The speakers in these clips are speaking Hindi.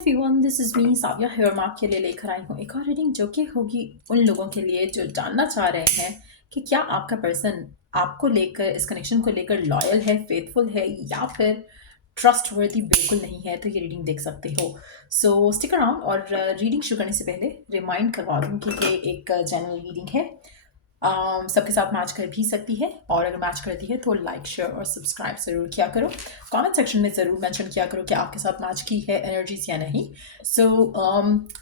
Everyone, this is me Savia here mark के लिए लेकर आई हूँ एक और रीडिंग जो कि होगी उन लोगों के लिए जो जानना चाह रहे हैं कि क्या आपका पर्सन आपको लेकर इस कनेक्शन को लेकर लॉयल है, फेथफुल है या फिर ट्रस्टवर्दी बिल्कुल नहीं है। तो ये रीडिंग देख सकते हो। सो स्टिक अराउंड। और रीडिंग शुरू करने से पहले रिमाइंड करवा दूँ कि ये एक जनरल रीडिंग है। सबके साथ मैच कर भी सकती है और अगर मैच करती है तो लाइक शेयर और सब्सक्राइब ज़रूर किया करो। कमेंट सेक्शन में ज़रूर मेंशन किया करो कि आपके साथ मैच की है एनर्जीज या नहीं। सो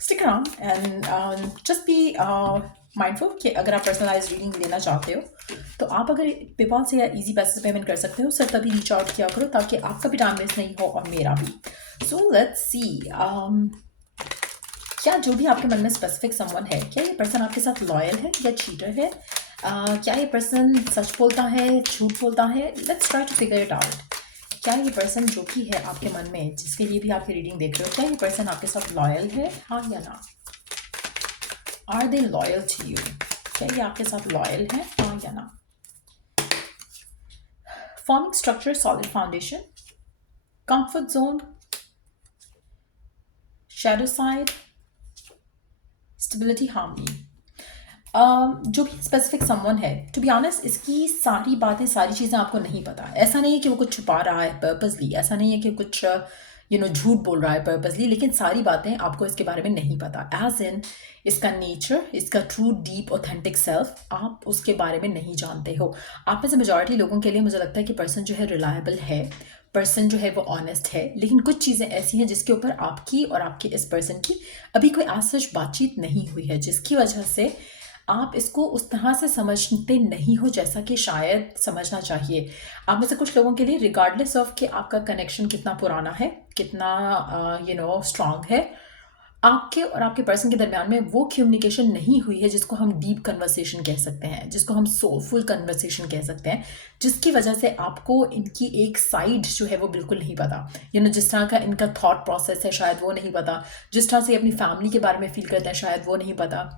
stick around and just be mindful कि अगर आप पर्सनलाइज रीडिंग लेना चाहते हो तो आप अगर पेपॉल से या इजी पैसे पेमेंट कर सकते हो सर, तभी रीच आउट किया करो ताकि आपका भी टाइम वेस्ट नहीं हो और मेरा भी। सो लेट्स सी, क्या जो भी आपके मन में स्पेसिफिक समवन है, क्या ये पर्सन आपके साथ लॉयल है या चीटर है? क्या ये पर्सन सच बोलता है, झूठ बोलता है? Let's try to figure it out. क्या ये पर्सन जो भी है आपके मन में, जिसके लिए भी आपकी रीडिंग देख रहे हो, क्या ये पर्सन आपके साथ लॉयल है, हाँ या ना? Are they loyal to you? क्या ये आपके साथ लॉयल है, हाँ या ना? Forming structure, solid foundation, comfort zone, shadow side, stability, harmony. जो भी स्पेसिफिक समवन है, टू बी ऑनेस्ट इसकी सारी बातें, सारी चीज़ें आपको नहीं पता। ऐसा नहीं है कि वो कुछ छुपा रहा है पर्पसली, ऐसा नहीं है कि कुछ झूठ बोल रहा है पर्पसली, लेकिन सारी बातें आपको इसके बारे में नहीं पता। एज इन इसका नेचर, इसका ट्रू डीप ऑथेंटिक सेल्फ आप उसके बारे में नहीं जानते हो। आप में से मेजॉरिटी लोगों के लिए मुझे लगता है कि पर्सन जो है रिलायबल है, पर्सन जो है वो ऑनेस्ट है, लेकिन कुछ चीज़ें ऐसी हैं जिसके ऊपर आपकी और आपके इस पर्सन की अभी कोई आज सच बातचीत नहीं हुई है, जिसकी वजह से आप इसको उस तरह से समझते नहीं हो जैसा कि शायद समझना चाहिए। आप में से कुछ लोगों के लिए रिगार्डलेस ऑफ कि आपका कनेक्शन कितना पुराना है, कितना स्ट्रांग है, आपके और आपके पर्सन के दरमियान में वो कम्युनिकेशन नहीं हुई है जिसको हम डीप कन्वर्सेशन कह सकते हैं, जिसको हम सोलफुल कन्वर्सेशन कह सकते हैं, जिसकी वजह से आपको इनकी एक साइड जो है वो बिल्कुल नहीं पता। जिस तरह का इनका थॉट प्रोसेस है शायद वो नहीं पता, जिस तरह से अपनी फैमिली के बारे में फील करते हैं शायद वो नहीं पता।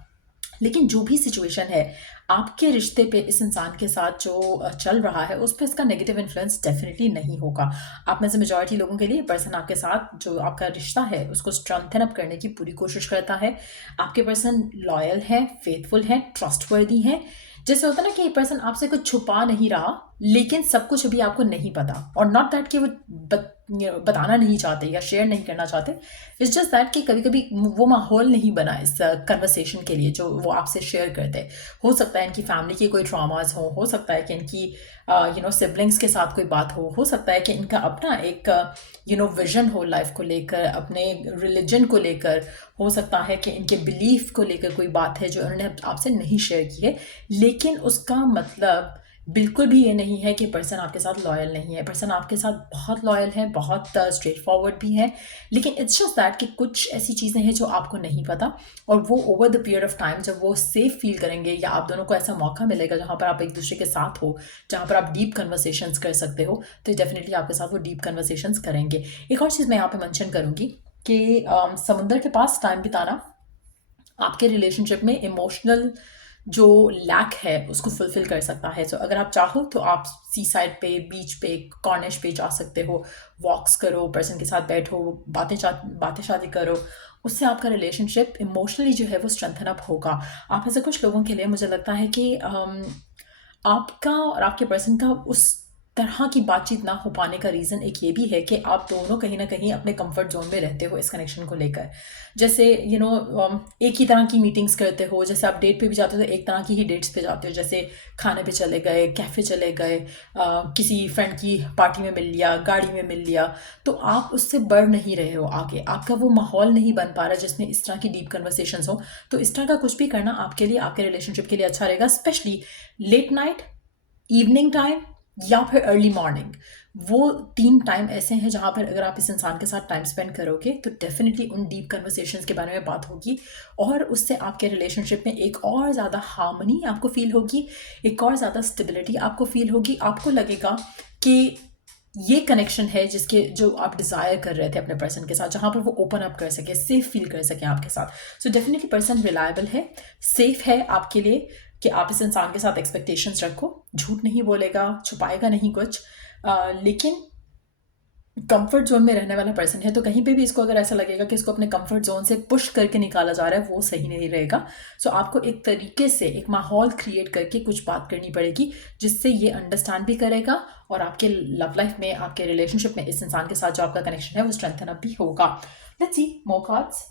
लेकिन जो भी सिचुएशन है आपके रिश्ते पे इस इंसान के साथ जो चल रहा है, उस पर इसका नेगेटिव इन्फ्लुएंस डेफिनेटली नहीं होगा। आप में से मेजॉरिटी लोगों के लिए पर्सन आपके साथ जो आपका रिश्ता है उसको स्ट्रेंथन अप करने की पूरी कोशिश करता है। आपके पर्सन लॉयल है, फेथफुल है, ट्रस्टवर्दी है। जैसे होता है ना कि ये पर्सन आपसे कुछ छुपा नहीं रहा, लेकिन सब कुछ अभी आपको नहीं पता। और नॉट दैट कि वो बताना नहीं चाहते या शेयर नहीं करना चाहते, इट्स जस्ट दैट कि कभी कभी वो माहौल नहीं बना इस कन्वर्सेशन के लिए जो वो आपसे शेयर करते हैं। हो सकता है इनकी फैमिली की कोई ट्रॉमास हो सकता है कि इनकी सिबलिंग्स के साथ कोई बात हो सकता है कि इनका अपना एक विजन हो लाइफ को लेकर, अपने रिलीजन को लेकर, हो सकता है कि इनके बिलीफ को लेकर कोई बात है जो उन्होंने आपसे नहीं शेयर की है। लेकिन उसका मतलब बिल्कुल भी ये नहीं है कि पर्सन आपके साथ लॉयल नहीं है। पर्सन आपके साथ बहुत लॉयल है, बहुत स्ट्रेट फॉरवर्ड भी है, लेकिन इट्स जस्ट दैट कि कुछ ऐसी चीज़ें हैं जो आपको नहीं पता। और वो over the period of time जब वो सेफ फील करेंगे या आप दोनों को ऐसा मौका मिलेगा जहाँ पर आप एक दूसरे के साथ हो, जहाँ पर आप डीप कन्वर्सेशंस कर सकते हो, तो डेफिनेटली आपके साथ वो डीप कन्वर्सेशंस करेंगे। एक और चीज़ मैं यहाँ पे मेंशन करूँगी कि समुंदर के पास टाइम बिताना आपके रिलेशनशिप में इमोशनल जो लैक है उसको फुलफिल कर सकता है। सो अगर आप चाहो तो आप सी साइड पे, बीच पे, कॉर्निश पे जा सकते हो, वॉक्स करो, पर्सन के साथ बैठो, बातें शादी करो। उससे आपका रिलेशनशिप इमोशनली जो है वो स्ट्रेंथन अप होगा। आप में से कुछ लोगों के लिए मुझे लगता है कि आपका और आपके पर्सन का उस तरह की बातचीत ना हो पाने का रीज़न एक ये भी है कि आप दोनों कहीं ना कहीं अपने कंफर्ट जोन में रहते हो इस कनेक्शन को लेकर। जैसे एक ही तरह की मीटिंग्स करते हो, जैसे आप डेट पे भी जाते हो तो एक तरह की ही डेट्स पे जाते हो, जैसे खाने पे चले गए, कैफ़े चले गए, किसी फ्रेंड की पार्टी में मिल लिया, गाड़ी में मिल लिया। तो आप उससे बढ़ नहीं रहे हो आगे, आपका वो माहौल नहीं बन पा रहा जिसमें इस तरह की डीप कन्वर्सेशंस हो। तो इस तरह का कुछ भी करना आपके लिए, आपके रिलेशनशिप के लिए अच्छा रहेगा, specially late night, evening time या फिर अर्ली मॉर्निंग। वो 3 टाइम ऐसे हैं जहाँ पर अगर आप इस इंसान के साथ टाइम स्पेंड करोगे तो डेफिनेटली उन डीप कन्वर्सेशंस के बारे में बात होगी और उससे आपके रिलेशनशिप में एक और ज़्यादा हार्मनी आपको फील होगी, एक और ज़्यादा स्टेबिलिटी आपको फील होगी। आपको लगेगा कि ये कनेक्शन है जो आप डिज़ायर कर रहे थे अपने पर्सन के साथ, जहाँ पर वो ओपन अप कर सके, सेफ फील कर सके आपके साथ। सो डेफिनेटली पर्सन रिलायबल है, सेफ है आपके लिए कि आप इस इंसान के साथ एक्सपेक्टेशंस रखो। झूठ नहीं बोलेगा, छुपाएगा नहीं कुछ, लेकिन कंफर्ट जोन में रहने वाला पर्सन है, तो कहीं पे भी इसको अगर ऐसा लगेगा कि इसको अपने कंफर्ट जोन से पुश करके निकाला जा रहा है, वो सही नहीं रहेगा। सो आपको एक तरीके से एक माहौल क्रिएट करके कुछ बात करनी पड़ेगी, जिससे ये अंडरस्टैंड भी करेगा और आपके लव लाइफ में, आपके रिलेशनशिप में इस इंसान के साथ जो आपका कनेक्शन है वो स्ट्रेंथन अप भी होगा। Let's see more cards.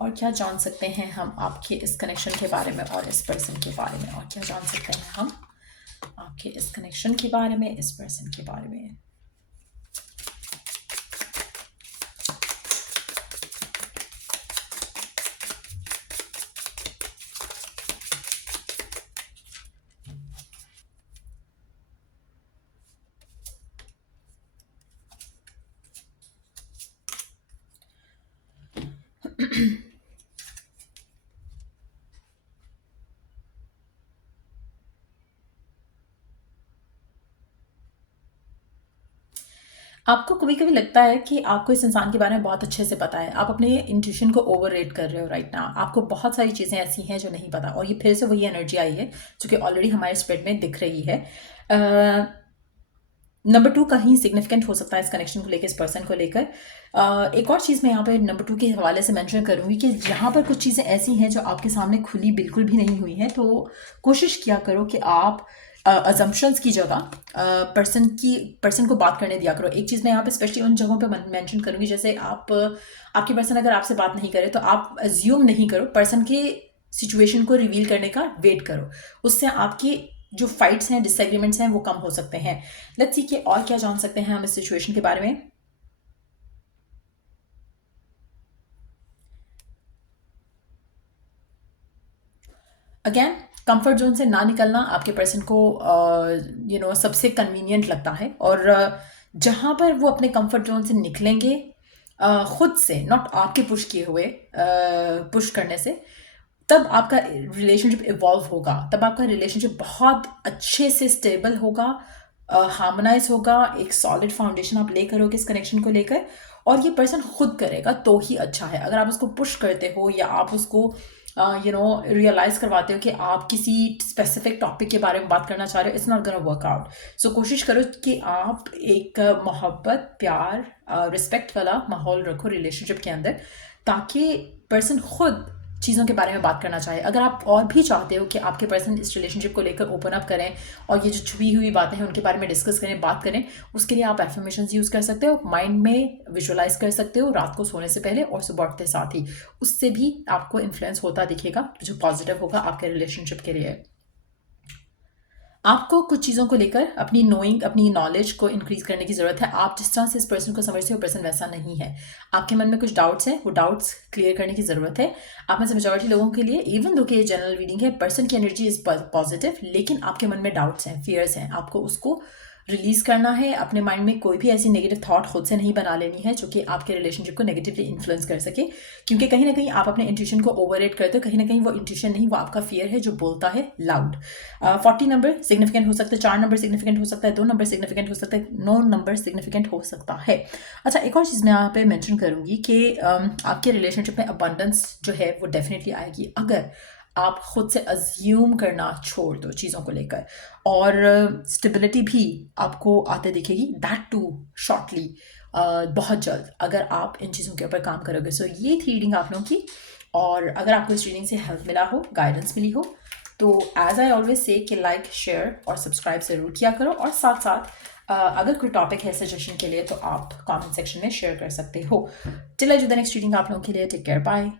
और क्या जान सकते हैं हम आपके इस कनेक्शन के बारे में और इस पर्सन के बारे में, और क्या जान सकते हैं हम आपके इस कनेक्शन के बारे में, इस पर्सन के बारे में। आपको कभी कभी लगता है कि आपको इस इंसान के बारे में बहुत अच्छे से पता है, आप अपने इंट्यूशन को ओवर रेट कर रहे हो राइट नाउ। आपको बहुत सारी चीज़ें ऐसी हैं जो नहीं पता, और ये फिर से वही एनर्जी आई है जो कि ऑलरेडी हमारे स्प्रेड में दिख रही है। नंबर 2 कहीं सिग्निफिकेंट हो सकता है इस कनेक्शन को लेकर, इस पर्सन को लेकर। एक और चीज़ मैं यहाँ पे नंबर 2 के हवाले से मेंशन करूँगी कि यहाँ पर कुछ चीज़ें ऐसी हैं जो आपके सामने खुली बिल्कुल भी नहीं हुई हैं, तो कोशिश किया करो कि आप अजम्पशंस की जगह पर्सन को बात करने दिया करो। एक चीज़ मैं यहाँ पे स्पेशली उन जगहों पे मेंशन करूँगी, जैसे आपके पर्सन अगर आपसे बात नहीं करे तो आप अज्यूम नहीं करो, पर्सन के सिचुएशन को रिवील करने का वेट करो। उससे आपकी जो फाइट्स हैं, डिसएग्रीमेंट्स हैं, वो कम हो सकते हैं। लेट्स सी कि और क्या जान सकते हैं हम इस सिचुएशन के बारे में। अगेन, कंफर्ट जोन से ना निकलना आपके पर्सन को सबसे कन्वीनियंट लगता है, और जहाँ पर वो अपने कंफर्ट जोन से निकलेंगे खुद से, नॉट आपके पुश किए हुए, पुश करने से, तब आपका रिलेशनशिप इवॉल्व होगा, तब आपका रिलेशनशिप बहुत अच्छे से स्टेबल होगा, हार्मोनाइज होगा, एक सॉलिड फाउंडेशन आप ले करोगे इस कनेक्शन को लेकर, और ये पर्सन खुद करेगा तो ही अच्छा है। अगर आप उसको पुश करते हो या आप उसको रियलाइज करवाते हो कि आप किसी स्पेसिफिक टॉपिक के बारे में बात करना चाह रहे हो, it's not gonna work out. So कोशिश करो कि आप एक मोहब्बत, प्यार, रिस्पेक्ट वाला माहौल रखो रिलेशनशिप के अंदर, ताकि पर्सन खुद चीज़ों के बारे में बात करना चाहे। अगर आप और भी चाहते हो कि आपके पर्सन इस रिलेशनशिप को लेकर ओपन अप करें और ये जो छुपी हुई बातें हैं उनके बारे में डिस्कस करें, बात करें, उसके लिए आप एफर्मेशंस यूज़ कर सकते हो, माइंड में विजुअलाइज कर सकते हो रात को सोने से पहले और सुबह उठते साथ ही। उससे भी आपको इन्फ्लुएंस होता दिखेगा जो पॉजिटिव होगा आपके रिलेशनशिप के लिए। आपको कुछ चीज़ों को लेकर अपनी नोइंग, अपनी नॉलेज को इंक्रीज करने की ज़रूरत है। आप जिस तरह से इस पर्सन को समझते हो, पर्सन वैसा नहीं है। आपके मन में कुछ डाउट्स हैं, वो डाउट्स क्लियर करने की ज़रूरत है। आप में से मेजॉरिटी लोगों के लिए, इवन दो कि ये जनरल रीडिंग है, पर्सन की एनर्जी इज पॉजिटिव, लेकिन आपके मन में डाउट्स हैं, फियर्स हैं, आपको उसको रिलीज करना है। अपने माइंड में कोई भी ऐसी नेगेटिव थॉट खुद से नहीं बना लेनी है जो कि आपके रिलेशनशिप को नेगेटिवली इन्फ्लुएंस कर सके, क्योंकि कहीं ना कहीं आप अपने इंट्यूशन को ओवररेट करते हो। कहीं ना कहीं वो इंट्यूशन नहीं, वो आपका फियर है जो बोलता है लाउड। 40 नंबर सिग्निफिकेंट हो सकता है, 4 नंबर सिग्निफिकेंट हो सकता है, 2 नंबर सिग्निफिकेंट हो सकता है, 9 नंबर सिग्निफिकेंट हो सकता है। अच्छा, एक और चीज़ मैं यहाँ पे मेंशन करूँगी कि आपके रिलेशनशिप में अबंडेंस जो है वो डेफिनेटली आएगी अगर आप खुद से अज्यूम करना छोड़ दो चीज़ों को लेकर, और स्टेबिलिटी भी आपको आते दिखेगी, दैट टू शॉर्टली, बहुत जल्द, अगर आप इन चीज़ों के ऊपर काम करोगे। सो ये थी रीडिंग आप लोगों की, और अगर आपको इस रीडिंग से हेल्प मिला हो, गाइडेंस मिली हो, तो एज आई ऑलवेज से कि लाइक, शेयर और सब्सक्राइब ज़रूर किया करो, और साथ साथ अगर कोई टॉपिक है सजेशन के लिए तो आप कमेंट सेक्शन में शेयर कर सकते हो। Till I do the next reading आप लोगों के लिए, टेक केयर, बाय।